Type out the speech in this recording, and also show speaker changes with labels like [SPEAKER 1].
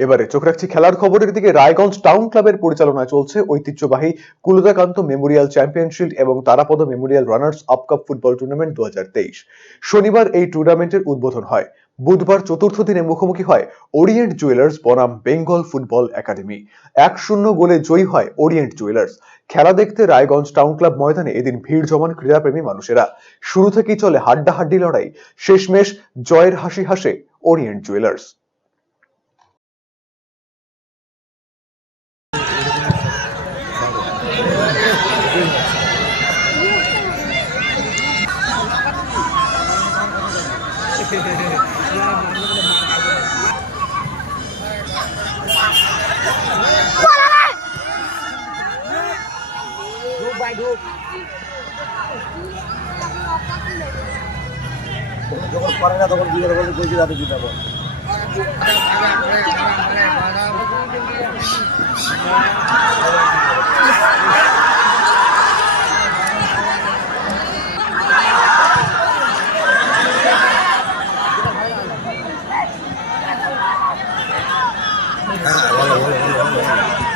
[SPEAKER 1] এবারে চোখ রাখছি খেলার খবরের দিকে। রায়গঞ্জ টাউন ক্লাবের পরিচালনায় চলছে ঐতিহ্যবাহী কুলদাকান্ত মেমোরিয়াল চ্যাম্পিয়নশিপ এবং Tarapada memorial runners up cup football tournament দু শনিবার এই টুর্নামেন্টের উদ্বোধন হয়। বুধবার চতুর্থ দিনে মুখোমুখি হয় ওরিয়েন্ট জুয়েলার্স বনাম বেঙ্গল ফুটবল একাডেমি। এক শূন্য গোলে জয়ী হয় ওরিয়েন্ট জুয়েলার্স। খেলা দেখতে রায়গঞ্জ টাউন ক্লাব ময়দানে এদিন ভিড় জমান ক্রীড়াপ্রেমী মানুষেরা। শুরু থেকেই চলে হাড্ডাহাড্ডি লড়াই। শেষমেশ জয়ের হাসি হাসে ওরিয়েন্ট জুয়েলার্স।
[SPEAKER 2] যখন পারে না তখন জিজ্ঞাসা করলে কই রাতে জিজ্ঞাসা করে 哎呀完了完